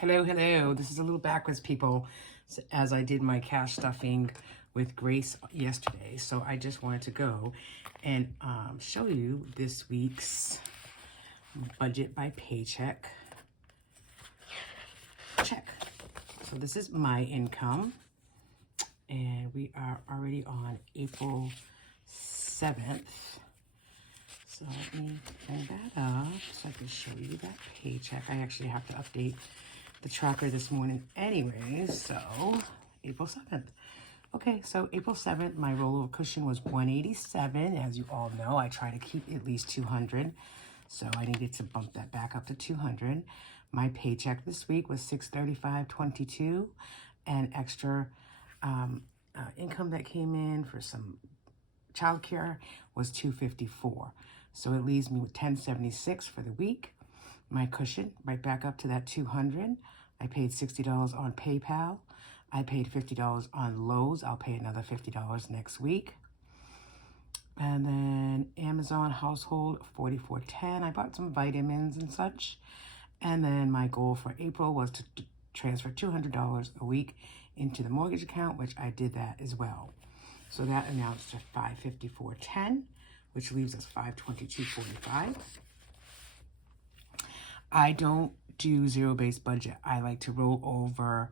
Hello, hello. This is a little backwards, people, as I did my cash stuffing with Grace yesterday. So I just wanted to go and show you this week's budget by paycheck check. So this is my income, and we are already on April 7th. So let me bring that up so I can show you that paycheck. I actually have to update the tracker this morning anyways, so April 7th. Okay, so April 7th, my rollover cushion was 187. As you all know, I try to keep at least 200, so I needed to bump that back up to 200. My paycheck this week was $635.22, and extra income that came in for some childcare was $254. So it leaves me with $1076 for the week. My cushion, right back up to that 200. I paid $60 on PayPal. I paid $50 on Lowe's. I'll pay another $50 next week. And then Amazon household, $44.10. I bought some vitamins and such. And then my goal for April was to transfer $200 a week into the mortgage account, which I did that as well. So that amounts to $554.10, which leaves us $522.45. I don't do zero-based budget. I like to roll over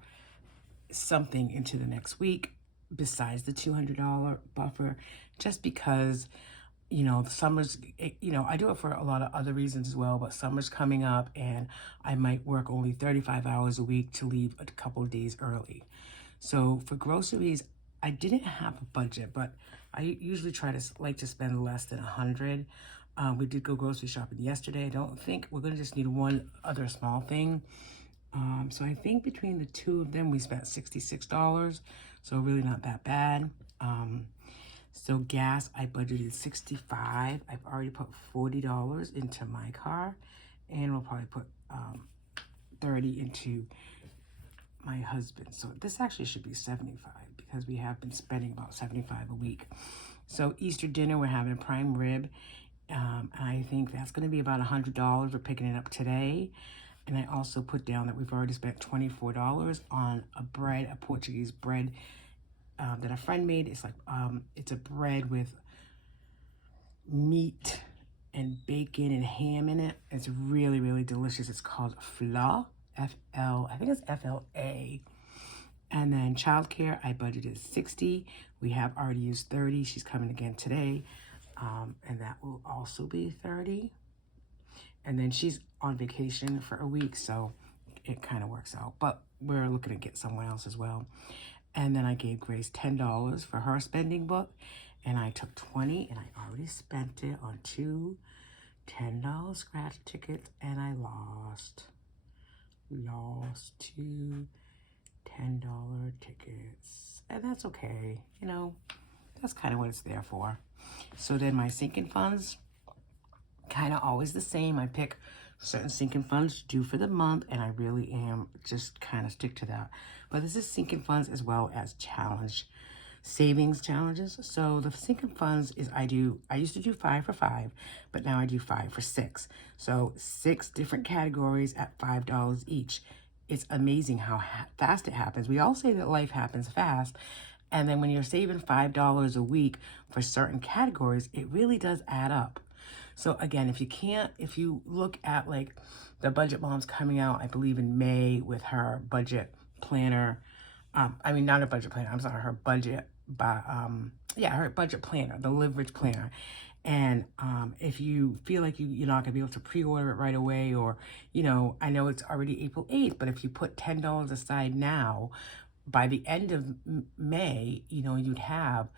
something into the next week besides the $200 buffer, just because, you know, the summer's, you know, I do it for a lot of other reasons as well, but summer's coming up and I might work only 35 hours a week to leave a couple of days early. So for groceries, I didn't have a budget, but I usually try to like to spend less than 100. We did go grocery shopping yesterday. I don't think we're gonna just need one other small thing. So I think between the two of them, we spent $66. So really not that bad. So gas, I budgeted $65. I've already put $40 into my car, and we'll probably put $30 into my husband. So this actually should be $75 because we have been spending about $75 a week. So Easter dinner, we're having a prime rib. I think that's going to be about $100. We're picking it up today. And I also put down that we've already spent $24 on a bread, a Portuguese bread that a friend made. It's like, it's a bread with meat and bacon and ham in it. It's really, really delicious. It's called Fla, F-L, I think it's F-L-A. And then childcare, I budgeted $60. We have already used $30. She's coming again today. And that will also be $30. And then she's on vacation for a week, so it kind of works out. But we're looking to get someone else as well. And then I gave Grace $10 for her spending book, and I took $20, and I already spent it on two $10 scratch tickets, and I lost two $10 tickets. And that's okay, you know, that's kind of what it's there for. So then my sinking funds, kind of always the same. I pick certain sinking funds to do for the month, and I really am just kind of stick to that. But this is sinking funds as well as savings challenges. So the sinking funds is I used to do 5 for 5, but now I do 5 for 6. So 6 different categories at $5 each. It's amazing how fast it happens. We all say that life happens fast. And then when you're saving $5 a week for certain categories, it really does add up. So again, if you look at like the Budget Mom's coming out, I believe in May with her budget planner. Not her budget planner, I'm sorry, her budget, her budget planner, the Live planner. And if you feel like you're not gonna be able to pre-order it right away, or, you know, I know it's already April 8th, but if you put $10 aside now, by the end of May, you know, you'd have,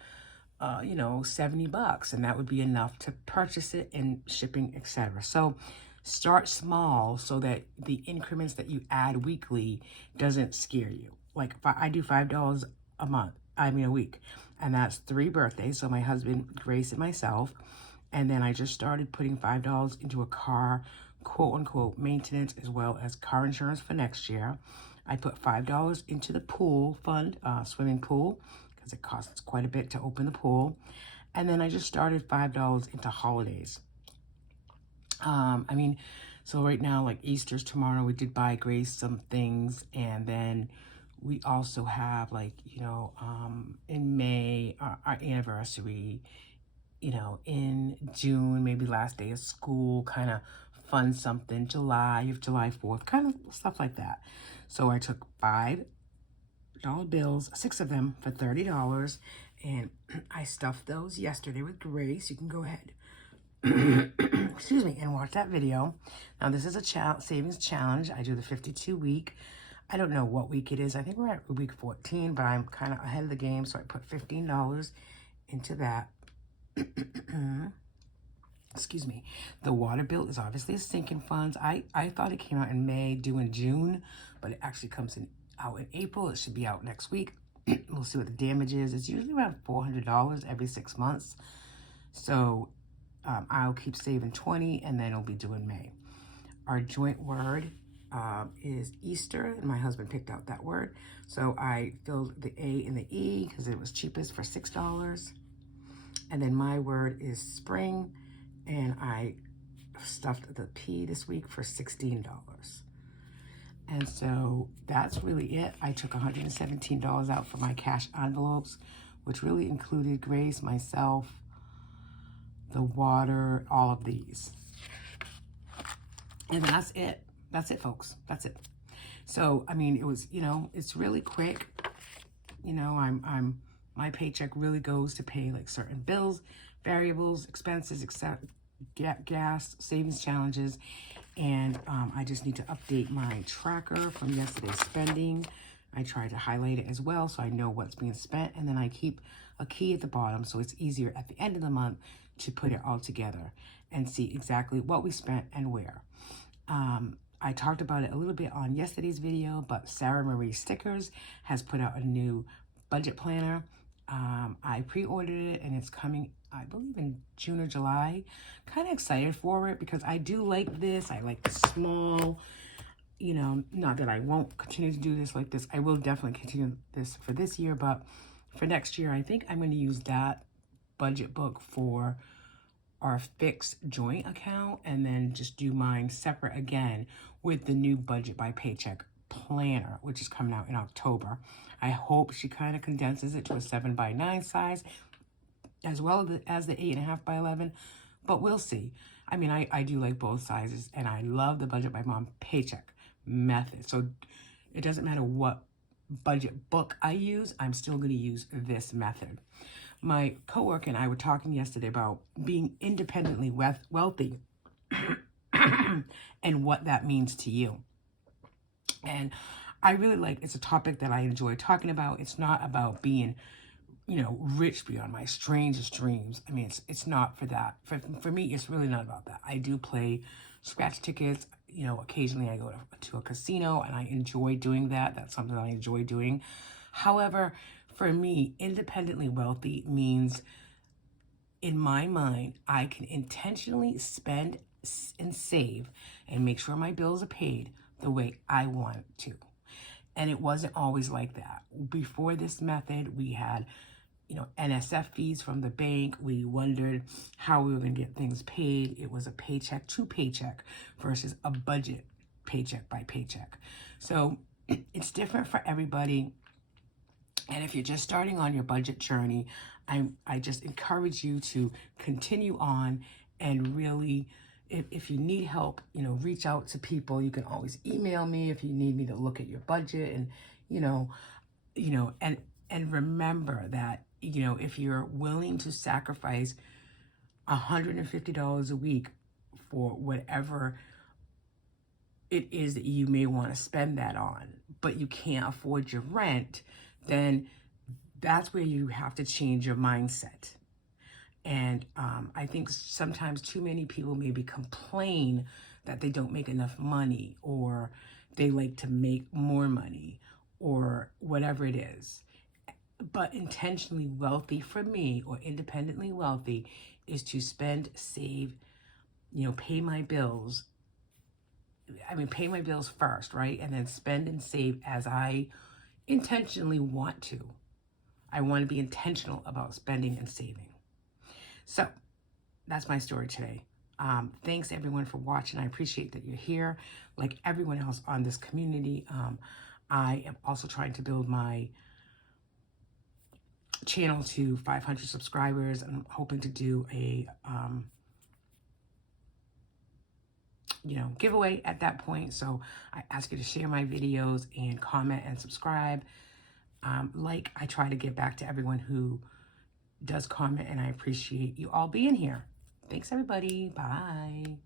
you know, $70, and that would be enough to purchase it and shipping, etc. So start small so that the increments that you add weekly doesn't scare you. Like if I do $5 a week, and that's 3 birthdays. So my husband, Grace, and myself. And then I just started putting $5 into a car, quote unquote, maintenance, as well as car insurance for next year. I put $5 into the pool fund, swimming pool, because it costs quite a bit to open the pool. And then I just started $5 into holidays. So right now, like Easter's tomorrow, we did buy Grace some things, and then we also have like, in May, our anniversary, in June, maybe last day of school, kind of fund something, July, you have July 4th, kind of stuff like that. So I took $5 bills, 6 of them for $30, and I stuffed those yesterday with Grace. You can go ahead, excuse me, and watch that video. Now this is a savings challenge. I do the 52-week. I don't know what week it is. I think we're at week 14, but I'm kind of ahead of the game, so I put $15 into that. Excuse me. The water bill is obviously a sinking funds. I thought it came out in May, due in June, but it actually comes out in April. It should be out next week. We'll see what the damage is. It's usually around $400 every 6 months. So I'll keep saving 20, and then it'll be due in May. Our joint word is Easter, and my husband picked out that word. So I filled the A and the E because it was cheapest for $6. And then my word is spring, and I stuffed the P this week for $16. And so that's really it. I took $117 out for my cash envelopes, which really included Grace, myself, the water, all of these. And that's it. That's it, folks. That's it. So, I mean, it was, it's really quick. My paycheck really goes to pay like certain bills, variables, expenses, except gas, savings challenges. And I just need to update my tracker from yesterday's spending. I try to highlight it as well so I know what's being spent. And then I keep a key at the bottom so it's easier at the end of the month to put it all together and see exactly what we spent and where. I talked about it a little bit on yesterday's video, but Sarah Marie Stickers has put out a new budget planner. I pre-ordered it and it's coming, I believe, in June or July. Kind of excited for it because I do like this. I like the small, not that I won't continue to do this like this. I will definitely continue this for this year, but for next year, I think I'm going to use that budget book for our fixed joint account and then just do mine separate again with the new Budget by Paycheck planner, which is coming out in October. I hope she kind of condenses it to a 7x9 size as well as the 8.5x11, but we'll see. I mean, I do like both sizes, and I love the Budget by Mom Paycheck method. So it doesn't matter what budget book I use, I'm still going to use this method. My coworker and I were talking yesterday about being independently wealthy and what that means to you. And I really it's a topic that I enjoy talking about. It's not about being, rich beyond my strangest dreams. I mean, it's not for that. For me, it's really not about that. I do play scratch tickets. Occasionally I go to a casino and I enjoy doing that. That's something that I enjoy doing. However, for me, independently wealthy means, in my mind, I can intentionally spend and save and make sure my bills are paid the way I want to. And it wasn't always like that. Before this method, we had, NSF fees from the bank. We wondered how we were going to get things paid. It was a paycheck to paycheck versus a budget paycheck by paycheck. So it's different for everybody. And if you're just starting on your budget journey, I just encourage you to continue on and really, if you need help, reach out to people. You can always email me if you need me to look at your budget, and, and remember that, if you're willing to sacrifice $150 a week for whatever it is that you may want to spend that on, but you can't afford your rent, then that's where you have to change your mindset. And I think sometimes too many people maybe complain that they don't make enough money, or they like to make more money, or whatever it is. But intentionally wealthy for me, or independently wealthy, is to spend, save, pay my bills. Pay my bills first, right? And then spend and save as I intentionally want to. I want to be intentional about spending and saving. So that's my story today. Thanks everyone for watching. I appreciate that you're here. Like everyone else on this community, I am also trying to build my channel to 500 subscribers. I'm hoping to do a, giveaway at that point. So I ask you to share my videos and comment and subscribe. I try to get back to everyone who does comment, and I appreciate you all being here. Thanks, everybody. Bye.